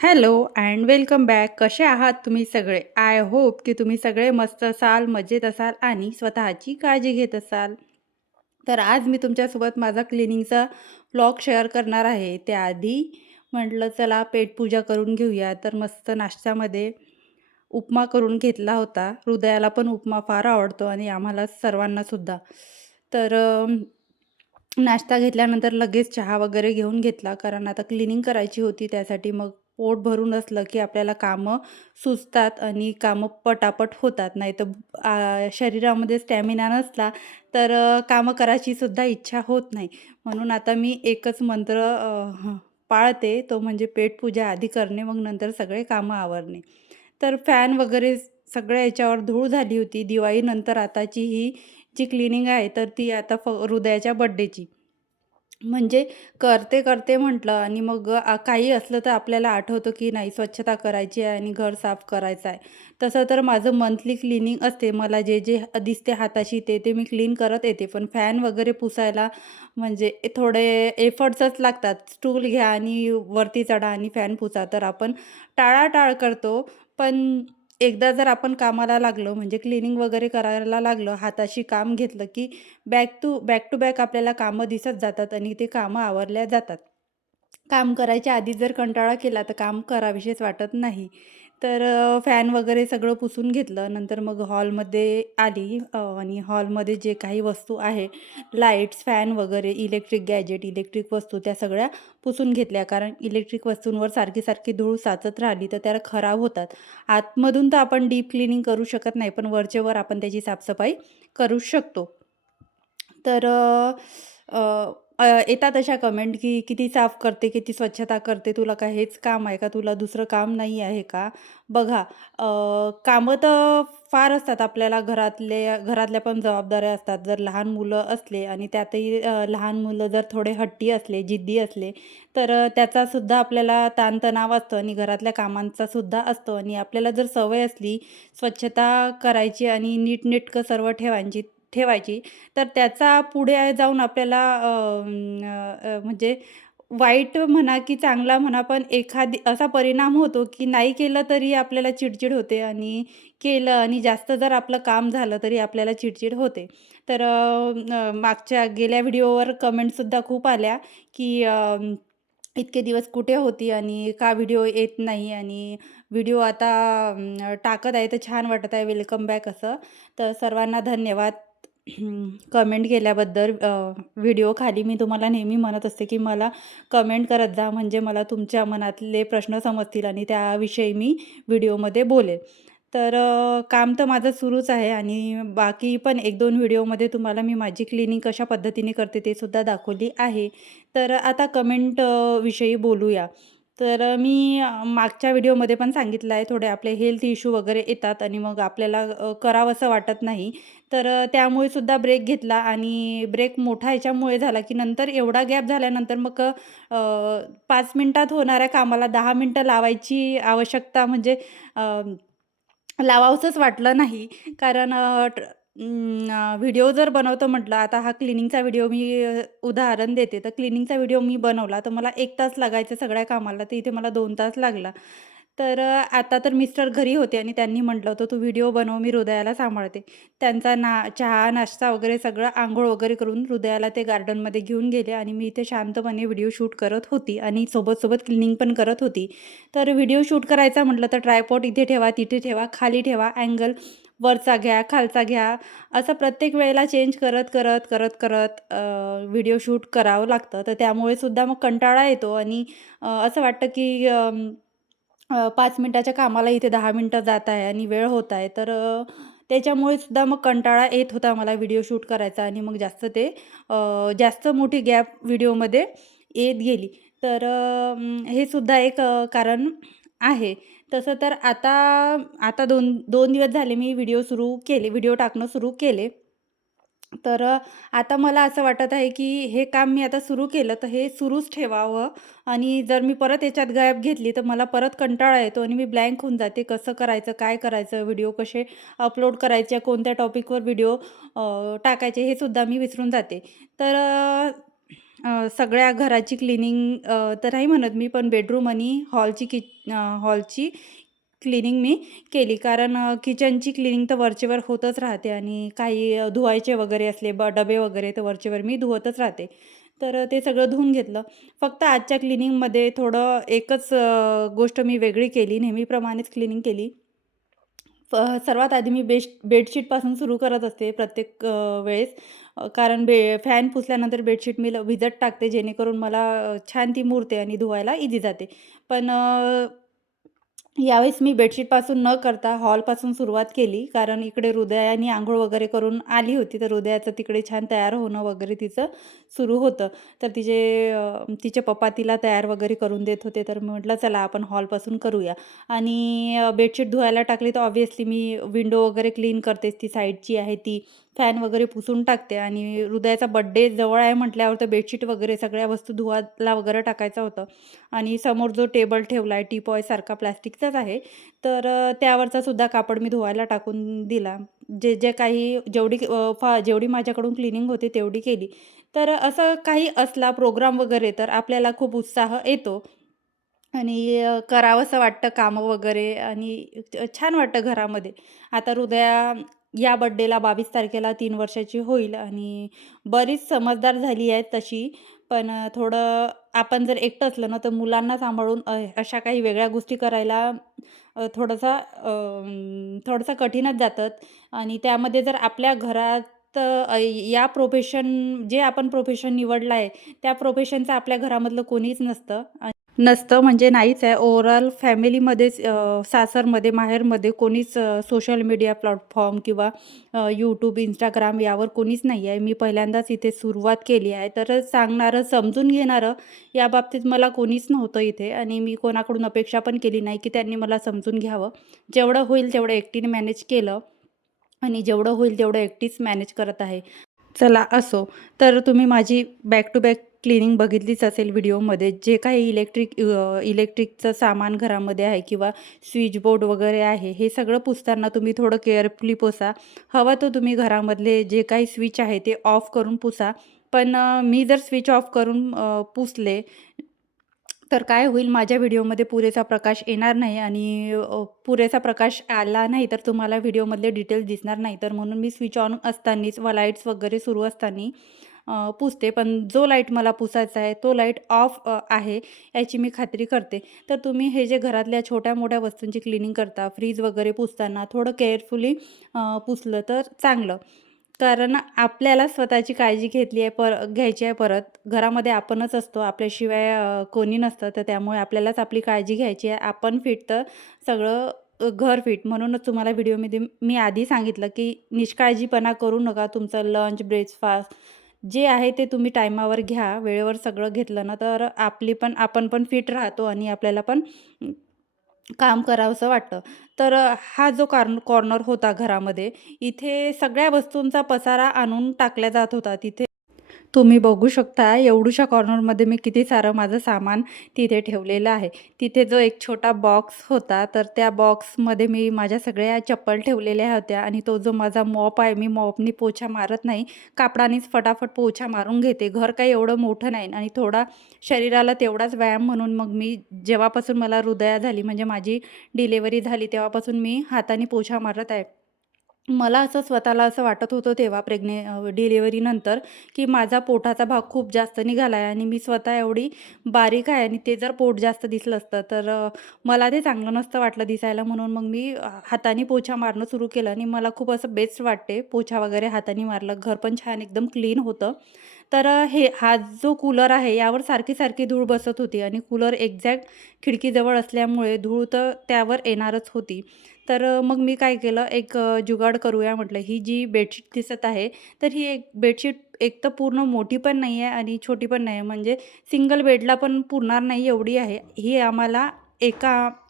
Hello and welcome back. कसे आहात तुम्ही सगळे? आय होप की तुम्ही सगळे मस्त असाल, मजेत असाल आणि स्वतःची काळजी घेत असाल. तर आज मी तुमच्यासोबत माझा क्लिनिंगचा व्लॉग शेअर करणार आहे. त्याआधी म्हटलं चला पेटपूजा करून घेऊया. तर मस्त नाश्त्यामध्ये उपमा करून घेतला होता. हृदयाला पण उपमा फार आवडतो आणि आम्हाला सर्वांनासुद्धा. तर नाश्ता घेतल्यानंतर लगेच चहा वगैरे घेऊन घेतला, कारण आता क्लिनिंग करायची होती. त्यासाठी मग पोट भरून असलं की आपल्याला कामं सुचतात आणि कामं पटापट होतात. नाहीतर शरीरामध्ये स्टॅमिना नसला तर कामं करायची सुद्धा इच्छा होत नाही. म्हणून आता मी एकच मंत्र पाळते, तो म्हणजे पेटपूजा आधी करणे, मग नंतर सगळे कामं आवरणे. तर फॅन वगैरे सगळ्या याच्यावर धूळ झाली होती. दिवाळीनंतर आताची ही जी क्लिनिंग आहे, तर ती आता हृदयाच्या बर्थडेची. म्हणजे करते म्हटलं आणि मग काही असलं तर आपल्याला आठवतं की नाही स्वच्छता करायची आहे आणि घर साफ करायचं आहे. तसं तर माझं मंथली क्लीनिंग असते. मला जे दिसते हाताशी ते मी क्लीन करत येते. पण फॅन वगैरे पुसायला म्हणजे थोडे एफर्ट्सच लागतात. स्टूल घ्या आणि वरती चढा आणि फॅन पुसा. तर आपण टाळाटाळ करतो. पण एकदा जर आपण कामाला लागलो म्हणजे क्लीनिंग वगैरे करायला लागलो, हाताशी काम घेतलं की बॅक टू बॅक आपल्याला कामं दिसत जातात आणि ते कामं आवरल्या जातात. काम करायच्या आधी जर कंटाळा केला तर काम करावीशीच वाटत नाही. तर फॅन वगैरे सगळं पुसून घेतलं. नंतर मग हॉलमध्ये आली आणि हॉलमध्ये जे काही वस्तू आहे, लाईट्स, फॅन वगैरे, इलेक्ट्रिक गॅजेट, इलेक्ट्रिक वस्तू त्या सगळ्या पुसून घेतल्या. कारण इलेक्ट्रिक वस्तूंवर सारखी-सारखी धूळ साचत राहिली तर त्या खराब होतात. आतमधून तर आपण डीप क्लीनिंग करू शकत नाही, पण वरचेवर आपण त्याची साफसफाई करू शकतो. तर अ, अ, येतात अशा कमेंट, की "किती साफ करते, किती स्वच्छता करते, तुला काय हेच काम आहे का? तुला दुसरं काम नाही आहे का?" बघा, अ, कामं तर फार असतात आपल्याला, घरातल्या पण जबाबदाऱ्या असतात. जर लहान मुलं असले आणि त्यातही लहान मुलं जर थोडे हट्टी असले, जिद्दी असले, तर त्याचासुद्धा आपल्याला ताणतणाव असतो आणि घरातल्या कामांचा सुद्धा असतो आणि आपल्याला जर सवय असली स्वच्छता करायची आणि नीटनेटकं सर्व ठेवायची, तर त्याचा पुढे जाऊन आपल्याला म्हणजे वाईट म्हणा की चांगला म्हणा, पण एखादी असा परिणाम होतो की नाही केलं तरी आपल्याला चिडचिड होते आणि केलं आणि जास्त जर आपलं काम झालं तरी आपल्याला चिडचिड होते. तर मागच्या गेल्या व्हिडिओवर कमेंटसुद्धा खूप आल्या की इतके दिवस कुठे होती आणि का व्हिडिओ येत नाही आणि व्हिडिओ आता टाकत आहे तर छान वाटत आहे, वेलकम बॅक असं. तर सर्वांना धन्यवाद. कमेंट केल्याबद्दल. व्हिडिओ खाली मी तुम्हाला नेहमी म्हणत असते, की मला कमेंट करत जा, म्हणजे मला तुमच्या मनातले प्रश्न समजतील आणि त्याविषयी मी व्हिडिओमध्ये बोलेल. तर काम तर माझं सुरूच आहे आणि बाकी पण 1-2 व्हिडिओमध्ये तुम्हाला मी माझी क्लीनिंग कशा पद्धतीने करते ते सुद्धा दाखवली आहे. तर आता कमेंट विषयी बोलूया. तर मी मागच्या व्हिडिओमध्ये पण सांगितलं आहे, थोडे आपले हेल्थ इश्यू वगैरे येतात आणि मग आपल्याला करावंसं वाटत नाही. तर त्यामुळे सुद्धा ब्रेक घेतला आणि ब्रेक मोठा ह्याच्यामुळे झाला, की नंतर एवढा गॅप झाल्यानंतर मग 5 मिनिटात होणाऱ्या कामाला 10 मिनिटं लावायची आवश्यकता म्हणजे अ, लावावसंच वाटलं नाही. कारण व्हिडिओ जर बनवतो म्हटलं, आता हा क्लिनिंगचा व्हिडिओ मी उदाहरण देते. तर क्लिनिंगचा व्हिडिओ मी बनवला, तर मला 1 तास लागायचा सगळ्या कामाला, तर इथे मला 2 तास लागला. तर आता तर मिस्टर घरी होते आणि त्यांनी म्हटलं होतं, "तू व्हिडिओ बनव, मी हृदयाला सांभाळते." त्यांचा चहा, नाश्ता वगैरे सगळं अंघोळ वगैरे करून हृदयाला ते गार्डनमध्ये घेऊन गेले आणि मी इथे शांतपणे व्हिडिओ शूट करत होती आणि सोबत-सोबत क्लिनिंग पण करत होती. तर व्हिडिओ शूट करायचा म्हटलं तर ट्रायपॉड इथे ठेवा, तिथे ठेवा, खाली ठेवा, अँगल वरचा घ्या, खालचा घ्या, असं प्रत्येक वेळेला चेंज करत व्हिडिओ शूट करावं लागतं. तर त्यामुळे सुद्धा मग कंटाळा येतो आणि असं वाटतं की 5 मिनिटाच्या कामाला इथे 10 मिनिटं जात आहे आणि वेळ होत आहे. तर त्याच्यामुळे सुद्धा मग कंटाळा येत होता मला व्हिडिओ शूट करायचा आणि मग जास्त मोठी गॅप व्हिडिओमध्ये येत गेली. तर हे सुद्धा एक कारण आहे. तसं तर आता 2 दिवस झाले मी व्हिडिओ टाकणं सुरू केले. तर आता मला असं वाटत आहे, की हे काम मी आता सुरू केलं, तर हे सुरूच ठेवावं आणि जर मी परत याच्यात गॅप घेतली, तर मला परत कंटाळा येतो आणि मी ब्लँक होऊन जाते. कसं करायचं, काय करायचं, व्हिडिओ कसे अपलोड करायचे, कोणत्या टॉपिकवर व्हिडिओ टाकायचे, हे सुद्धा मी विसरून जाते. तर सगळ्या घराची क्लीनिंग तर नाही म्हणत मी, पण बेडरूम आणि हॉलची क्लीनिंग मी केली. कारण किचनची क्लीनिंग तर वरचेवर होतच राहते आणि काही धुवायचे वगैरे असले डबे वगैरे तर वरचेवर मी धुवतच राहते. तर ते सगळं धुवून घेतलं. फक्त आजच्या क्लीनिंगमध्ये थोडं एकच गोष्ट मी वेगळी केली, नेहमीप्रमाणेच क्लीनिंग केली. सर्वात आधी मी बेडशीटपासून सुरू करत असते प्रत्येक वेळेस. कारण फॅन पुसल्यानंतर बेडशीट मी भिजत टाकते जेणेकरून मला छान ती मुरते आणि धुवायला इझी जाते. पण यावेळेस मी बेडशीटपासून न करता हॉलपासून सुरुवात केली. कारण इकडे हृदयाने अंघोळ वगैरे करून आली होती, तर हृदयाचं तिकडे छान तयार होणं वगैरे तिचं सुरू होतं. तर तिचे पप्पा तिला तयार वगैरे करून देत होते. तर मी म्हटलं चला आपण हॉलपासून करूया आणि बेडशीट धुवायला टाकली तर ऑब्व्हियसली मी विंडो वगैरे क्लीन करतेच. ती साईडची आहे ती फॅन वगैरे पुसून टाकते आणि हृदयाचा बर्थडे जवळ आहे म्हटल्यावर तर बेडशीट वगैरे सगळ्या वस्तू धुवायला वगैरे टाकायचं होतं. आणि समोर जो टेबल ठेवला आहे टीपॉयसारखा प्लास्टिकचाच आहे. तर त्यावरचा सुद्धा कापड मी धुवायला टाकून दिला. जे काही जेवढी माझ्याकडून क्लीनिंग होते तेवढी केली. तर असं काही असला प्रोग्राम वगैरे तर आपल्याला खूप उत्साह येतो आणि करावंसं वाटतं कामं वगैरे आणि छान वाटतं घरामध्ये. आता हृदया या बर्थडेला 22 तारखेला 3 वर्षाची होईल आणि बरीच समजदार झाली आहे तशी. पण थोडं आपण जर एकटं असलं ना, तर मुलांना सांभाळून अशा काही वेगळ्या गोष्टी करायला थोडंसं कठीणच जातं आणि त्यामध्ये जर आपल्या घरात या जे आपण प्रोफेशन निवडलं आहे, त्या प्रोफेशनचं आपल्या घरामधलं कोणीच नसतं. नसतं म्हणजे नाहीच आहे. ओव्हरऑल फॅमिलीमध्येच सासरमध्ये, माहेरमध्ये कोणीच सोशल मीडिया प्लॅटफॉर्म किंवा YouTube, Instagram यावर कोणीच नाही आहे. मी पहिल्यांदाच इथे सुरुवात केली आहे. तर सांगणारं, समजून घेणारं याबाबतीत मला कोणीच नव्हतं इथे आणि मी कोणाकडून अपेक्षा पण केली नाही, की त्यांनी मला समजून घ्यावं. जेवढं होईल तेवढं एकटीने मॅनेज केलं आणि जेवढं होईल तेवढं एकटीच मॅनेज करत आहे. चला असो. तर तुम्ही माझी बॅक टू बॅक क्लीनिंग बघितलीच असेल व्हिडिओमध्ये. जे काही इलेक्ट्रिकचं सामान घरामध्ये आहे किंवा स्विच बोर्ड वगैरे आहे, हे सगळं पुसताना तुम्ही थोडं केअरफुली पुसा. हवं तर तुम्ही घरामधले जे काही स्विच आहे ते ऑफ करून पुसा. पण मी जर स्विच ऑफ करून पुसले तर काय होईल माझ्या व्हिडिओमध्ये पुरेसा प्रकाश येणार नाही आणि पुरेसा प्रकाश आला नाही तर तुम्हाला व्हिडिओमधले डिटेल्स दिसणार नाही. तर म्हणून मी स्विच ऑन असतानाच व लाईट्स वगैरे सुरू असताना पुसते. पण जो लाईट मला पुसायचा आहे तो लाईट ऑफ आहे याची मी खात्री करते. तर तुम्ही हे जे घरातल्या छोट्या-मोठ्या वस्तूंची क्लीनिंग करता, फ्रीज वगैरे पुसताना थोडं केअरफुली पुसलं तर चांगलं. कारण आपल्याला स्वतःची काळजी घ्यायची आहे परत. घरामध्ये आपणच असतो, आपल्याशिवाय कोणी नसतं. तर त्यामुळे आपल्यालाच आपली काळजी घ्यायची आहे. आपण फिट तर सगळं घर फिट. म्हणूनच तुम्हाला व्हिडिओमध्ये मी आधी सांगितलं, की निष्काळजीपणा करू नका. तुमचं लंच, ब्रेकफास्ट जे आहे ते तुम्ही टाईमावर घ्या. वेळेवर सगळं घेतलं ना, तर आपण पण फिट राहतो आणि आपल्याला पण काम करावसं वाटतं. तर हा जो कॉर्नर होता घरामध्ये, इथे सगळ्या वस्तूंचा पसारा आणून टाकला जात होता. तिथे तुम्ही बघू शकता एवढूशा कॉर्नरमध्ये मी किती सारं माझं सामान तिथे ठेवलेलं आहे. तिथे जो एक छोटा बॉक्स होता, तर त्या बॉक्समध्ये मी माझ्या सगळ्या चप्पल ठेवलेल्या होत्या आणि तो जो माझा मॉप आहे, मी मॉपनी पोछा मारत नाही. कापडानेच फटाफट पोछा मारून घेते. घर काही एवढं मोठं नाही आणि थोडा शरीराला तेवढाच व्यायाम म्हणून मग मी जेव्हापासून मला हृदया झाली म्हणजे माझी डिलिव्हरी झाली, तेव्हापासून मी हाताने पोछा मारत आहे. मला असं स्वतःला असं वाटत होतं तेव्हा डिलिव्हरीनंतर, की माझा पोटाचा भाग खूप जास्त निघाला आहे आणि मी स्वतः एवढी बारीक आहे आणि ते जर पोट जास्त दिसलं असतं, तर मला ते चांगलं नसतं वाटलं दिसायला. म्हणून मग मी हाताने पोछा मारणं सुरू केलं आणि मला खूप असं बेस्ट वाटते पोछा वगैरे हाताने मारलं. घर पण छान एकदम क्लीन होतं. तर हा जो कूलर आहे यावर सारखी-सारखी धूळ बसत होती आणि कूलर एक्झॅक्ट खिडकीजवळ असल्यामुळे धूळ तर त्यावर येणारच होती. तर मग मी काय केलं, एक जुगाड करूया म्हटलं. ही जी बेडशीट दिसत आहे, तर ही एक बेडशीट एक तर पूर्ण मोठी पण नाही आहे आणि छोटी पण नाही आहे. म्हणजे सिंगल बेडला पण पुरणार नाही एवढी आहे. ही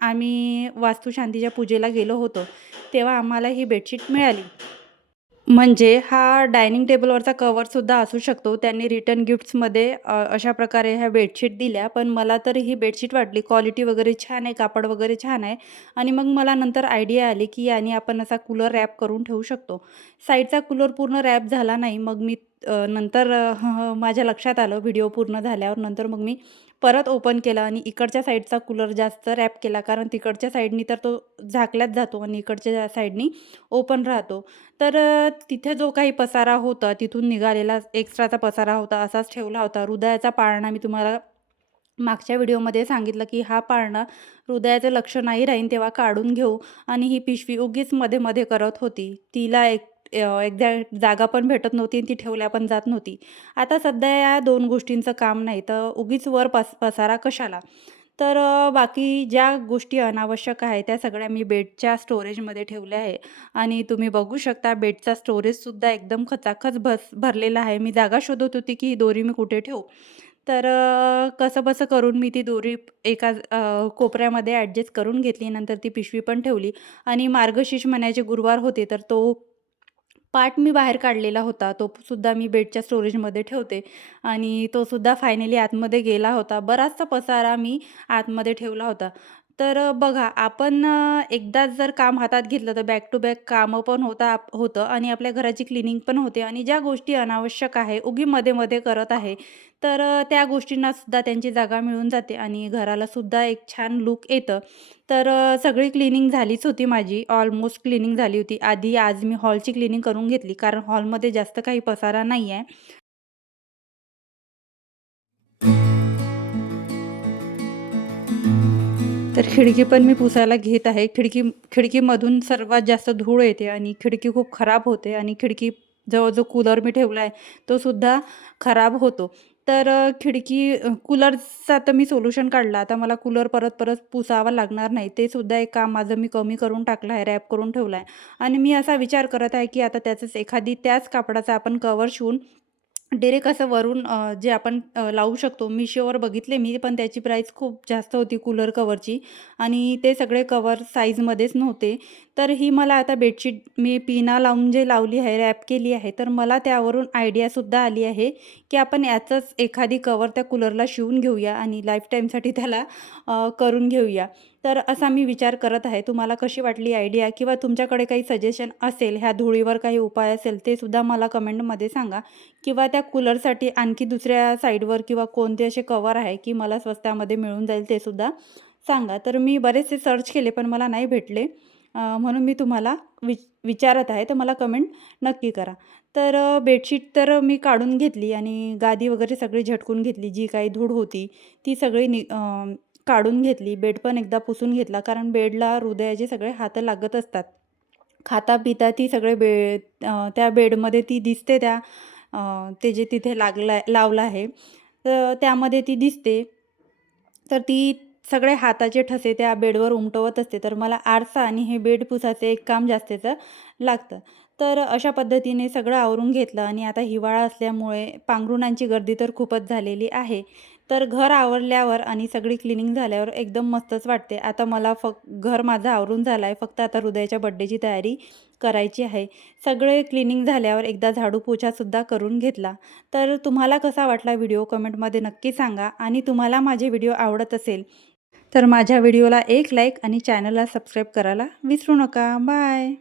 आम्ही वास्तुशांतीच्या पूजेला गेलो होतो, तेव्हा आम्हाला ही बेडशीट मिळाली. म्हणजे हा डायनिंग टेबलवरचा कव्हरसुद्धा असू शकतो. त्यांनी रिटर्न गिफ्ट्समध्ये अशा प्रकारे ह्या बेडशीट दिल्या. पण मला तर ही बेडशीट वाटली क्वालिटी वगैरे छान आहे, कापड वगैरे छान आहे आणि मग मला नंतर आयडिया आली, की याने आपण असा कूलर रॅप करून ठेवू शकतो. साईडचा कूलर पूर्ण रॅप झाला नाही. मग मी नंतर माझ्या लक्षात आलं व्हिडिओ पूर्ण झाल्यावर. नंतर मग मी परत ओपन केला आणि इकडच्या साईडचा कूलर जास्त रॅप केला. कारण तिकडच्या साईडनी तर तो झाकल्याच जातो आणि इकडच्या साईडनी ओपन राहतो. तर तिथे जो काही पसारा होता, तिथून निघालेला एक्स्ट्राचा पसारा होता, असाच ठेवला होता. हृदयाचा पाळणा मी तुम्हाला मागच्या व्हिडिओमध्ये सांगितलं, की हा पाळणा हृदयाचं लक्ष नाही राहीन तेव्हा काढून घेऊ आणि ही पिशवी उगीच मध्ये-मध्ये करत होती. तिला एकदा जागा पण भेटत नव्हती आणि ती ठेवल्या पण जात नव्हती. आता सध्या या 2 गोष्टींचं काम नाही, तर उगीच वर पसारा कशाला? तर बाकी ज्या गोष्टी अनावश्यक आहेत, त्या सगळ्या मी बेडच्या स्टोरेजमध्ये ठेवल्या आहे आणि तुम्ही बघू शकता बेडचा स्टोरेजसुद्धा एकदम खचाखच भरलेला आहे. मी जागा शोधत होती, की ही दोरी मी कुठे ठेवू? तर कसंबसं करून मी ती दोरी एका कोपऱ्यामध्ये ॲडजस्ट करून घेतली. नंतर ती पिशवी पण ठेवली आणि मार्गशीर्ष महिन्याचे गुरुवार होते, तर तो पार्ट मी बाहेर काढलेला होता. तो सुद्धा मी बेडच्या स्टोरेजमध्ये ठेवते आणि तो सुद्धा फायनली आतमध्ये गेला होता. बराचसा पसारा मी आतमध्ये ठेवला होता. तर बघा आपण एकदाच जर काम हातात घेतलं तर बॅक टू बॅक कामं पण होतं आणि आपल्या घराची क्लिनिंग पण होते आणि ज्या गोष्टी अनावश्यक आहे, उगी मध्ये-मध्ये करत आहे, तर त्या गोष्टींना सुद्धा त्यांची जागा मिळून जाते आणि घराला सुद्धा एक छान लूक येतं. तर सगळी क्लीनिंग झालीच होती माझी. ऑलमोस्ट क्लीनिंग झाली होती. आज मी हॉलची क्लीनिंग करून घेतली. कारण हॉलमध्ये जास्त काही पसारा नाही आहे. तर खिडकी पण मी पुसायला घेत आहे. खिडकीमधून सर्वात जास्त धूळ येते आणि खिडकी खूप खराब होते आणि खिडकी जवळ जो कूलर मी ठेवला आहे, तो सुद्धा खराब होतो. तर कूलरचा तर मी सोल्युशन काढला. आता मला कूलर परत-परत पुसावा लागणार नाही. ते सुद्धा एक काम माझं मी कमी करून टाकलं आहे, रॅप करून ठेवला आहे आणि मी असा विचार करत आहे, की आता त्याच कापडाचा आपण कव्हर शिवून डायरेक्ट असं वरून जे आपण लावू शकतो. Meeshoवर बघितले मी, पण त्याची प्राईस खूप जास्त होती कूलर कव्हरची आणि ते सगळे कव्हर साईजमध्येच नव्हते. तर ही मला आता बेडशीट मी पिना लावून जे लावली आहे, रॅप केली आहे, तर मला त्यावरून आयडियासुद्धा आली आहे, की आपण याचंच एखादी कव्हर त्या कूलरला शिवून घेऊया आणि लाईफटाईमसाठी त्याला करून घेऊया. तर असा मी विचार करत आहे. तुम्हाला कशी वाटली आयडिया किंवा तुमच्याकडे काही सजेशन असेल, ह्या धुळीवर काही उपाय असेल, ते सुद्धा मला कमेंटमध्ये सांगा. किंवा त्या कूलरसाठी आणखी दुसऱ्या साईडवर किंवा कोणते असे कव्हर आहे, की मला स्वस्तामध्ये मिळून जाईल ते सुद्धा सांगा. तर मी बरेचसे सर्च केले पण मला नाही भेटले. म्हणून मी तुम्हाला विचारत आहे, तर मला कमेंट नक्की करा. तर बेडशीट तर मी काढून घेतली आणि गादी वगैरे सगळी झटकून घेतली. जी काही धूळ होती ती सगळी काढून घेतली. बेड पण एकदा पुसून घेतला कारण बेडला हृदयाचे सगळे हात लागत असतात. खाता-पिता ती सगळे त्या बेडमध्ये ती दिसते ते जे तिथे लावलं आहे, तर त्यामध्ये ती दिसते. तर ती सगळे हाताचे ठसे त्या बेडवर उमटवत असते. तर मला आरसा आणि हे बेड पुसायचं एक काम जास्तीचं लागतं. तर अशा पद्धतीने सगळं आवरून घेतलं आणि आता हिवाळा असल्यामुळे पांघरुणांची गर्दी तर खूपच झालेली आहे. तर घर आवरल्यावर आणि सगळी क्लिनिंग झाल्यावर एकदम मस्तच वाटते. आता मला घर माझं आवरून झालं आहे. फक्त आता हृदयाच्या बर्थडेची तयारी करायची आहे. सगळे क्लिनिंग झाल्यावर एकदा झाडू पोछासुद्धा करून घेतला. तर तुम्हाला कसा वाटला व्हिडिओ कमेंटमध्ये नक्की सांगा आणि तुम्हाला माझे व्हिडिओ आवडत असेल, तर माझ्या व्हिडिओला एक लाईक आणि चॅनलला सबस्क्राईब करायला विसरू नका. बाय.